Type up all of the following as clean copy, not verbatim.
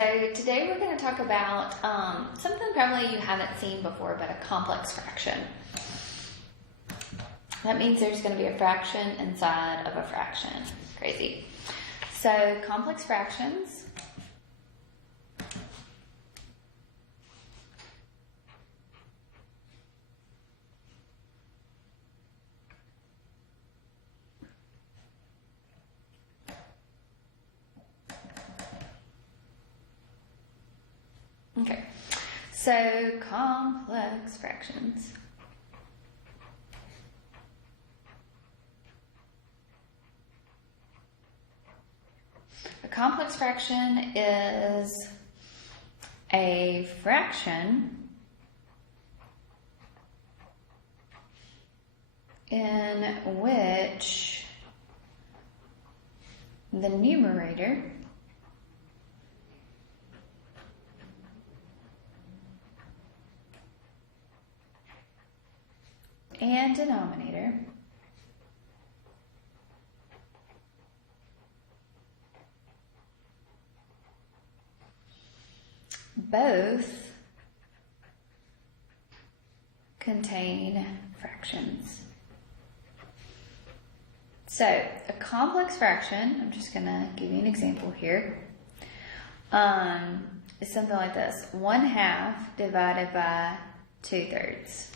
So today we're going to talk about something probably you haven't seen before, but a complex fraction. That means there's going to be a fraction inside of a fraction. Crazy. So complex fractions. Okay, so complex fractions. A complex fraction is a fraction in which the numerator and denominator both contain fractions. So a complex fraction, I'm just going to give you an example here, is something like this: 1/2 divided by 2/3.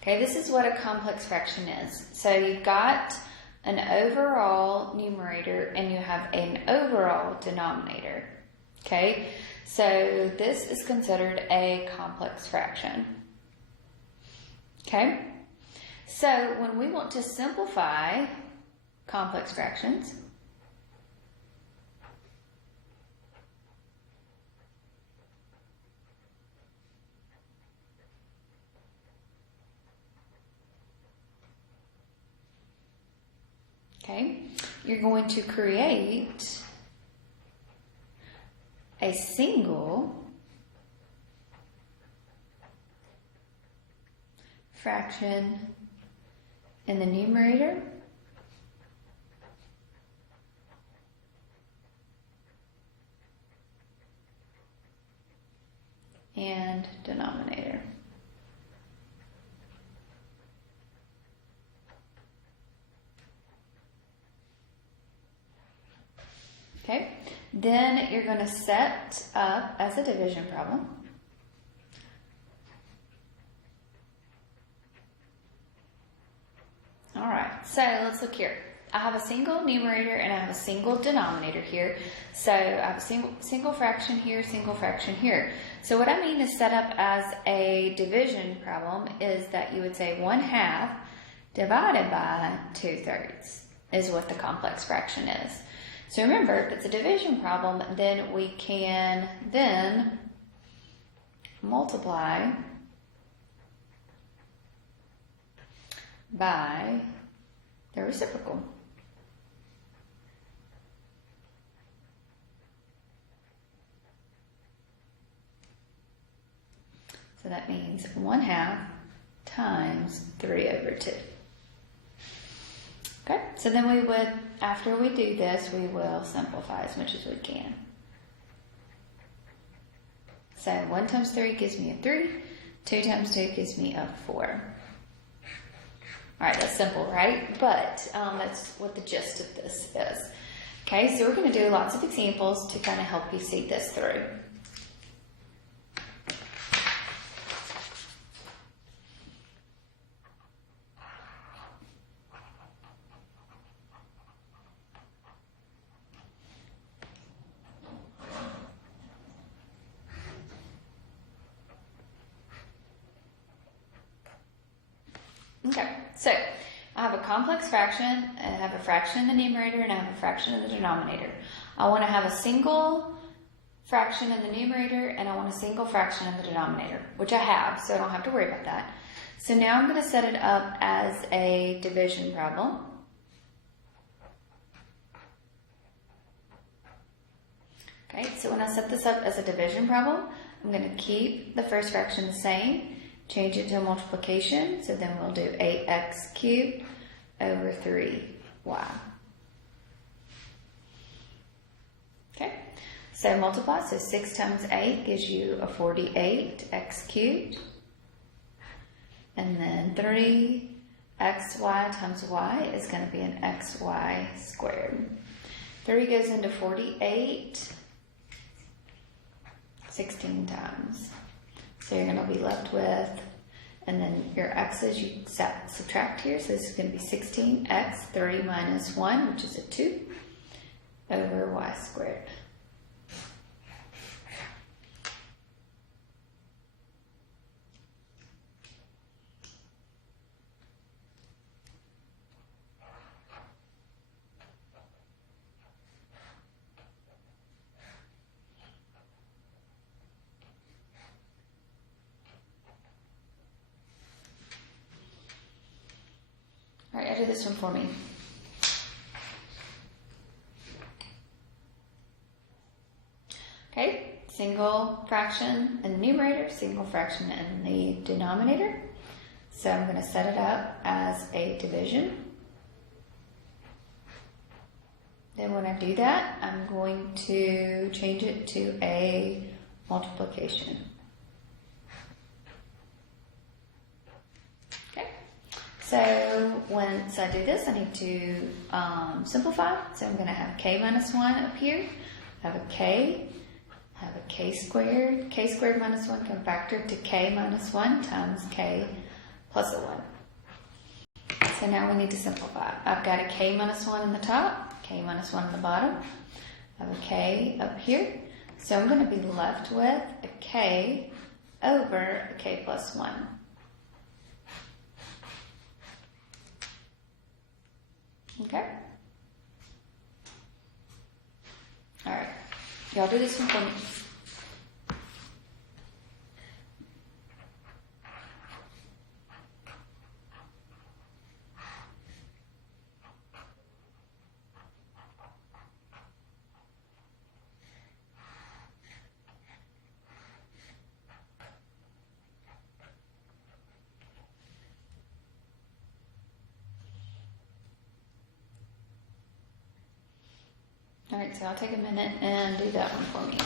Okay, this is what a complex fraction is. So you've got an overall numerator and you have an overall denominator. Okay, so this is considered a complex fraction. Okay, so when we want to simplify complex fractions, okay, you're going to create a single fraction in the numerator and denominator. Okay, then you're going to set up as a division problem. All right, so let's look here. I have a single numerator and I have a single denominator here. So I have a single fraction here, single fraction here. So what I mean to set up as a division problem is that you would say 1/2 divided by 2/3 is what the complex fraction is. So remember, if it's a division problem, then we can then multiply by the reciprocal. So that means 1/2 times 3/2. Okay, so then we would, after we do this, we will simplify as much as we can. So 1 times 3 gives me a 3, 2 times 2 gives me a 4. All right, that's simple, right? But that's what the gist of this is. Okay, so we're going to do lots of examples to kind of help you see this through. Okay, so I have a complex fraction, I have a fraction in the numerator, and I have a fraction in the denominator. I want to have a single fraction in the numerator, and I want a single fraction in the denominator, which I have, so I don't have to worry about that. So now I'm going to set it up as a division problem. Okay, so when I set this up as a division problem, I'm going to keep the first fraction the same, change it to a multiplication, so then we'll do 8x cubed over 3y. Okay, So multiply, so 6 times 8 gives you a 48x cubed. And then 3xy times y is going to be an xy squared. 3 goes into 48 16 times. So you're going to be left with, and then your x's you subtract here. So this is going to be 16x, 30 minus 1, which is a 2, over y squared. All right, do this one for me. Okay, single fraction in the numerator, single fraction in the denominator. So I'm going to set it up as a division. Then when I do that, I'm going to change it to a multiplication. So once I do this, I need to simplify. So I'm going to have k minus 1 up here. I have a k, I have a k squared. K squared minus 1 can factor to k minus 1 times k plus a 1. So now we need to simplify. I've got a k minus 1 in the top, k minus 1 in the bottom. I have a k up here. So I'm going to be left with a k over a k plus 1. Okay? Alright. Y'all do this one for me. Alright, so I'll take a minute and do that one for me.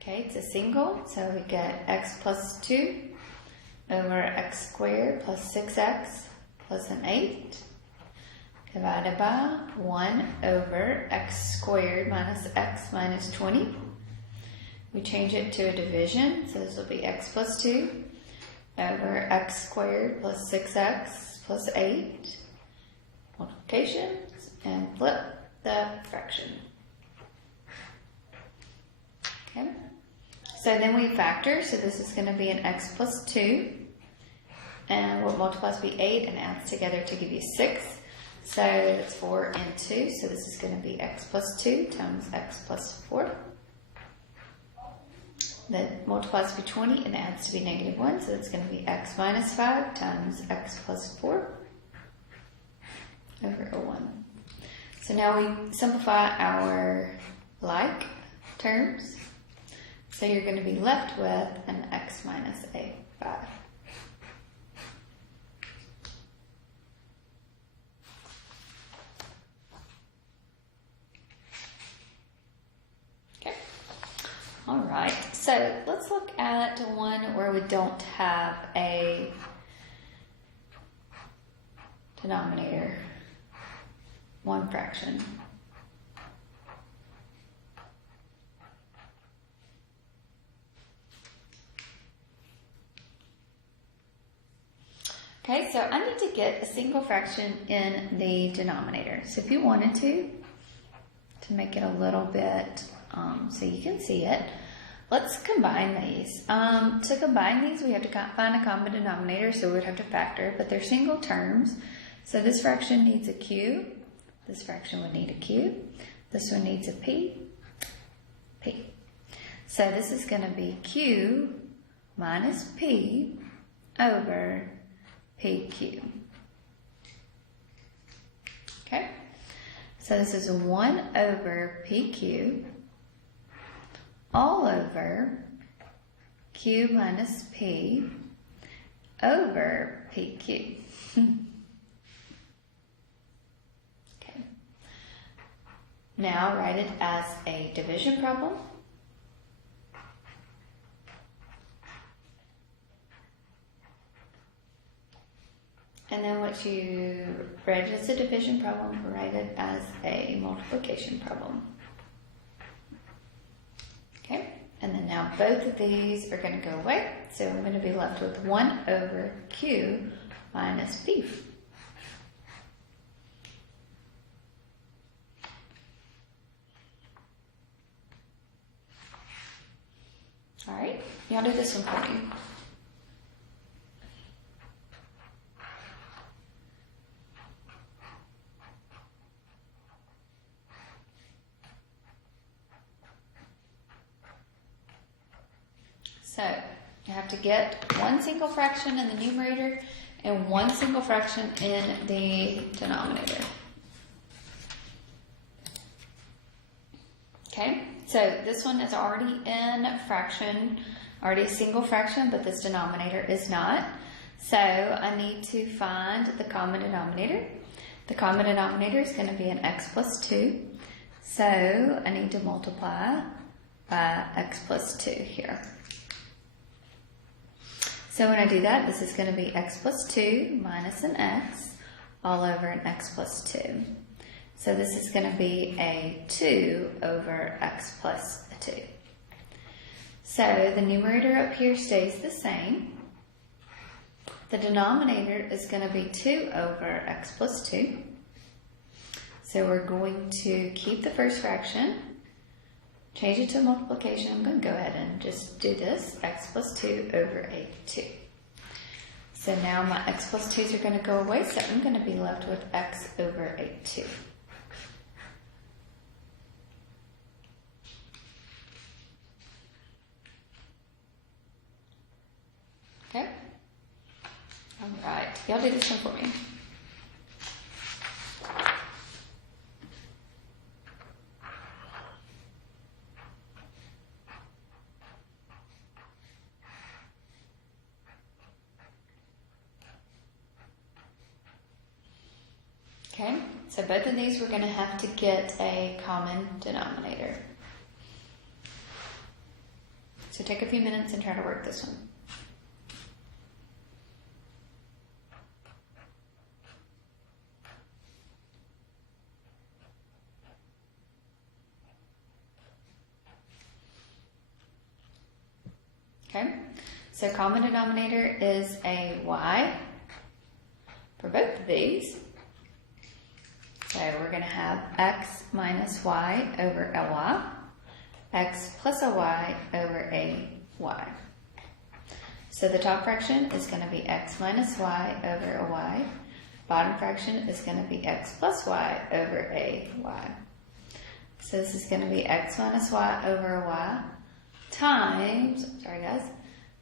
Okay, it's a single, so we get x plus 2 over x squared plus 6x plus an 8 divided by 1 over x squared minus x minus 20. We change it to a division, so this will be x plus 2 over x squared plus 6x plus 8, multiplication, and flip the fraction. Okay. So then we factor, so this is going to be an x plus 2, and what multiplies to be 8 and adds together to give you 6. So it's 4 and 2, so this is going to be x plus 2 times x plus 4. That multiplies to be 20 and adds to be negative 1, so it's going to be x minus 5 times x plus 4 over a 1. So now we simplify our like terms. So you're going to be left with an x minus a 5. Okay. All right. So let's look at one where we don't have a denominator, one fraction. Okay, so I need to get a single fraction in the denominator. So if you wanted to make it a little bit so you can see it, let's combine these. To combine these, we have to find a common denominator, so we would have to factor, but they're single terms. So this fraction needs a q, this fraction would need a q, this one needs a p. So this is going to be q minus p over PQ. Okay, so this is 1 over PQ all over Q minus P over PQ. now write it as a division problem. And then once you write it as a division problem, write it as a multiplication problem. Okay, and then now both of these are going to go away. So I'm going to be left with 1 over Q minus B. All right, y'all do this one for me. So you have to get one single fraction in the numerator and one single fraction in the denominator. Okay, so this one is already in fraction, already a single fraction, but this denominator is not. So I need to find the common denominator. The common denominator is going to be an x plus 2. So I need to multiply by x plus 2 here. So when I do that, this is going to be x plus 2 minus an x all over an x plus 2. So this is going to be a 2 over x plus 2. So the numerator up here stays the same. The denominator is going to be 2 over x plus 2. So we're going to keep the first fraction, change it to multiplication. I'm going to go ahead and just do this, x plus 2 over a 2. So now my x plus 2's are going to go away, so I'm going to be left with x over a 2. Okay? All right, y'all do this one for me. Okay, so both of these we're going to have to get a common denominator. So take a few minutes and try to work this one. Okay, so common denominator is a y for both of these. So we're going to have x minus y over a y, x plus a y over a y. So the top fraction is going to be x minus y over a y. Bottom fraction is going to be x plus y over a y. So this is going to be x minus y over a y times,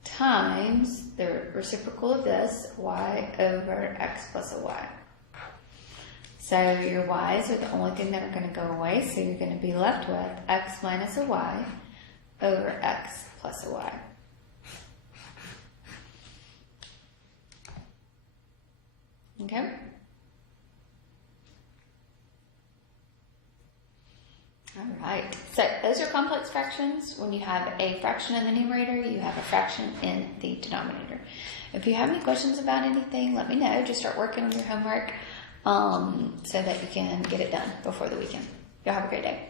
times the reciprocal of this, y over x plus a y. So your y's are the only thing that are going to go away, so you're going to be left with x minus a y over x plus a y. Okay? All right, so those are complex fractions. When you have a fraction in the numerator, you have a fraction in the denominator. If you have any questions about anything, let me know. Just start working on your homework so that you can get it done before the weekend. Y'all have a great day.